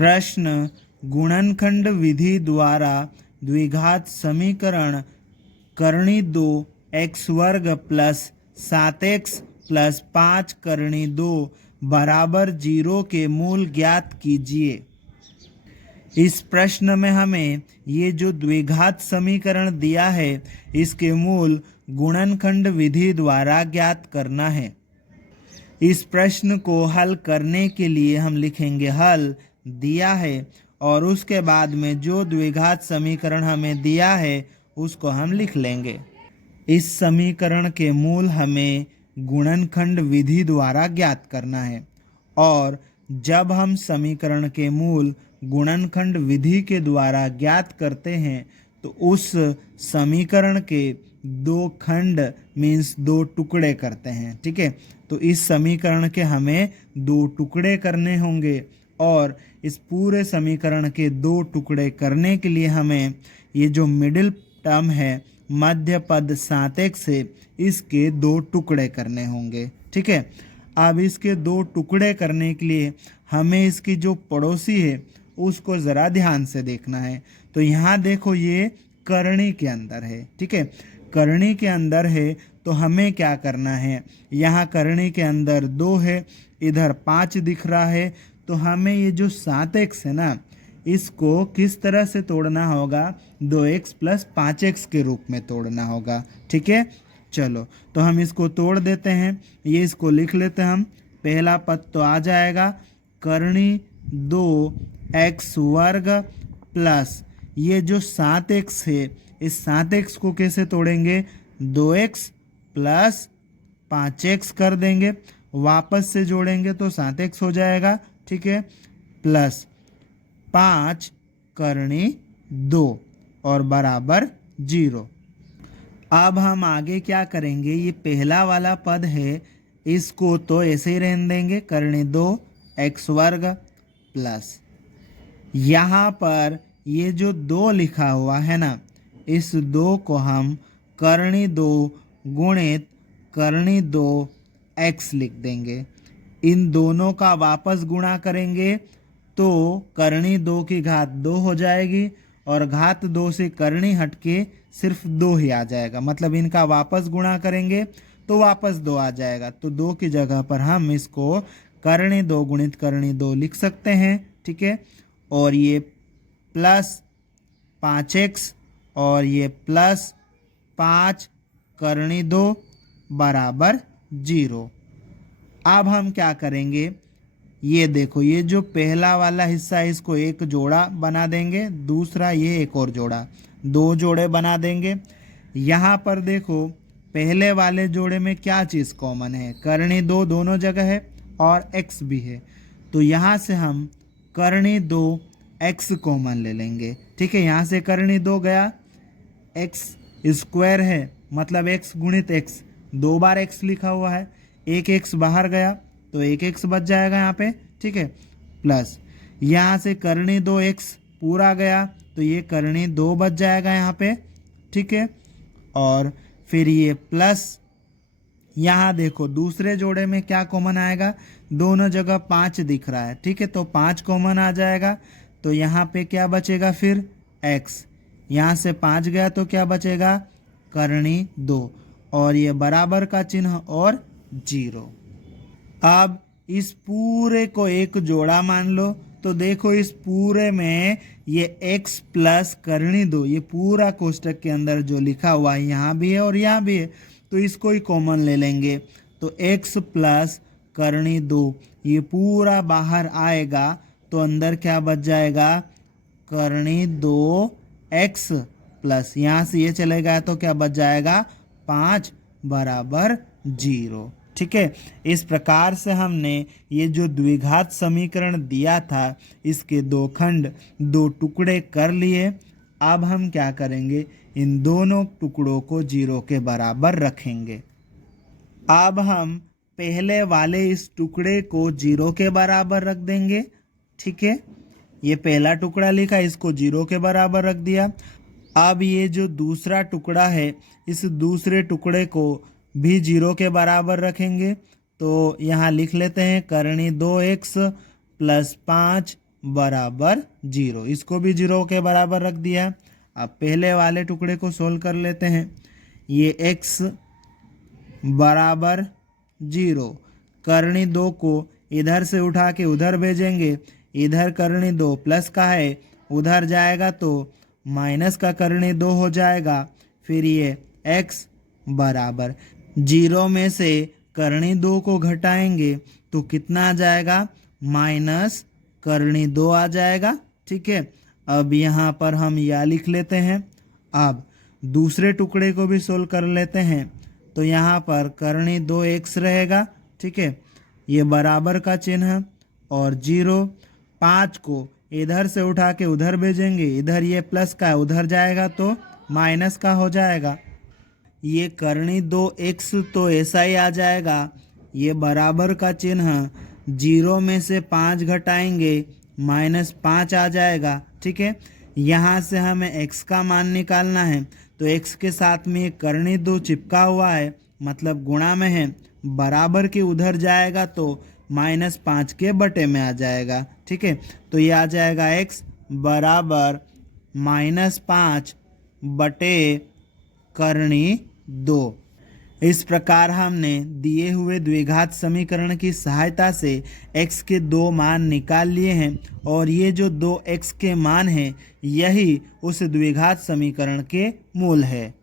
प्रश्न गुणनखंड विधि द्वारा द्विघात समीकरण करनी 2x वर्ग प्लस 7x प्लस 5 करनी 2 बराबर 0 के मूल ज्ञात कीजिए। इस प्रश्न में हमें ये जो द्विघात समीकरण दिया है इसके मूल गुणनखंड विधि द्वारा ज्ञात करना है। इस प्रश्न को हल करने के लिए हम लिखेंगे हल दिया है और उसके बाद में जो द्विघात समीकरण हमें दिया है उसको हम लिख लेंगे। इस समीकरण के मूल हमें गुणनखंड विधि द्वारा ज्ञात करना है और जब हम समीकरण के मूल गुणनखंड विधि के द्वारा ज्ञात करते हैं तो उस समीकरण के दो खंड मीन्स दो टुकड़े करते हैं। ठीक है, तो इस समीकरण के हमें दो टुकड़े करने होंगे और इस पूरे समीकरण के दो टुकड़े करने के लिए हमें ये जो मिडिल टर्म है मध्य पद 7x है इसके दो टुकड़े करने होंगे। ठीक है, अब इसके दो टुकड़े करने के लिए हमें इसकी जो पड़ोसी है उसको ज़रा ध्यान से देखना है। तो यहाँ देखो ये करनी के अंदर है। ठीक है, करनी के अंदर है तो हमें क्या करना है, यहाँ करनी के अंदर 2 है, इधर 5 दिख रहा है, तो हमें ये जो 7x है ना इसको किस तरह से तोड़ना होगा, 2x प्लस 5x के रूप में तोड़ना होगा। ठीक है, चलो तो हम इसको तोड़ देते हैं। ये इसको लिख लेते हैं हम। पहला पद तो आ जाएगा करनी 2x वर्ग प्लस ये जो 7x है इस 7x को कैसे तोड़ेंगे, 2x प्लस 5x कर देंगे, वापस से जोड़ेंगे तो 7x हो जाएगा। ठीक है, प्लस 5 करनी 2 और बराबर 0। अब हम आगे क्या करेंगे, ये पहला वाला पद है इसको तो ऐसे ही रहने देंगे, करनी 2x वर्ग प्लस यहाँ पर ये जो 2 लिखा हुआ है ना इस 2 को हम करनी 2 गुणित करनी 2x लिख देंगे। इन दोनों का वापस गुणा करेंगे तो करनी 2 की घात 2 हो जाएगी और घात 2 से करनी हटके सिर्फ 2 ही आ जाएगा, मतलब इनका वापस गुणा करेंगे तो वापस 2 आ जाएगा। तो 2 की जगह पर हम इसको करनी 2 गुणित करनी 2 लिख सकते हैं। ठीक है, और ये प्लस 5x और ये प्लस 5 करनी 2 बराबर 0। अब हम क्या करेंगे, ये देखो ये जो पहला वाला हिस्सा है इसको एक जोड़ा बना देंगे, दूसरा ये एक और जोड़ा, 2 जोड़े बना देंगे। यहाँ पर देखो पहले वाले जोड़े में क्या चीज़ कॉमन है, करनी 2 दोनों जगह है और x भी है, तो यहाँ से हम करनी 2x कॉमन ले लेंगे। ठीक है, यहाँ से करनी 2 गया, x स्क्वायर है मतलब x गुणित x, 2 बार x लिखा हुआ है, एक x बाहर गया तो एक x बच जाएगा यहाँ पे। ठीक है, प्लस यहाँ से करनी 2x पूरा गया तो ये करनी 2 बच जाएगा यहाँ पे। ठीक है, और फिर ये प्लस यहाँ देखो दूसरे जोड़े में क्या कॉमन आएगा, दोनों जगह 5 दिख रहा है। ठीक है, तो 5 कॉमन आ जाएगा तो यहाँ पे क्या बचेगा फिर x, यहाँ से 5 गया तो क्या बचेगा करनी 2 और ये बराबर का चिन्ह और 0। अब इस पूरे को एक जोड़ा मान लो तो देखो इस पूरे में ये x प्लस करनी 2 ये पूरा कोष्टक के अंदर जो लिखा हुआ है यहाँ भी है और यहाँ भी है, तो इसको ही कॉमन ले लेंगे तो x प्लस करनी 2 ये पूरा बाहर आएगा तो अंदर क्या बच जाएगा, करनी 2x प्लस यहाँ से ये चलेगा तो क्या बच जाएगा 5 बराबर 0। ठीक है, इस प्रकार से हमने ये जो द्विघात समीकरण दिया था इसके दो खंड दो टुकड़े कर लिए। अब हम क्या करेंगे, इन दोनों टुकड़ों को 0 के बराबर रखेंगे। अब हम पहले वाले इस टुकड़े को 0 के बराबर रख देंगे। ठीक है, ये पहला टुकड़ा लिखा इसको 0 के बराबर रख दिया। अब ये जो दूसरा टुकड़ा है इस दूसरे टुकड़े को भी 0 के बराबर रखेंगे। तो यहाँ लिख लेते हैं करनी 2x प्लस 5 बराबर 0। इसको भी 0 के बराबर रख दिया। अब पहले वाले टुकड़े को सोल्व कर लेते हैं। ये x बराबर 0, करनी 2 को इधर से उठा के उधर भेजेंगे। इधर करनी 2 प्लस का है, उधर जाएगा तो माइनस का करनी 2 हो जाएगा। फिर ये x बराबर 0 में से करनी 2 को घटाएंगे तो कितना आ जाएगा, माइनस करनी 2 आ जाएगा। ठीक है, अब यहाँ पर हम यह लिख लेते हैं। अब दूसरे टुकड़े को भी सोल्व कर लेते हैं। तो यहाँ पर करनी 2x रहेगा। ठीक है, ये बराबर का चिन्ह और 0, 5 को इधर से उठा के उधर भेजेंगे। इधर ये प्लस का है, उधर जाएगा तो माइनस का हो जाएगा। ये करनी 2x तो ऐसा ही आ जाएगा। ये बराबर का चिन्ह 0 में से 5 घटाएंगे, -5 आ जाएगा। ठीक है, यहाँ से हमें x का मान निकालना है। तो x के साथ में ये करनी 2 चिपका हुआ है, मतलब गुणा में है। बराबर के उधर जाएगा तो -5 के बटे में आ जाएगा। ठीक है, तो ये आ जाएगा x बराबर -5 बटे करनी 2। इस प्रकार हमने दिए हुए द्विघात समीकरण की सहायता से x के 2 मान निकाल लिए हैं और ये जो 2x के मान हैं यही उस द्विघात समीकरण के मूल है।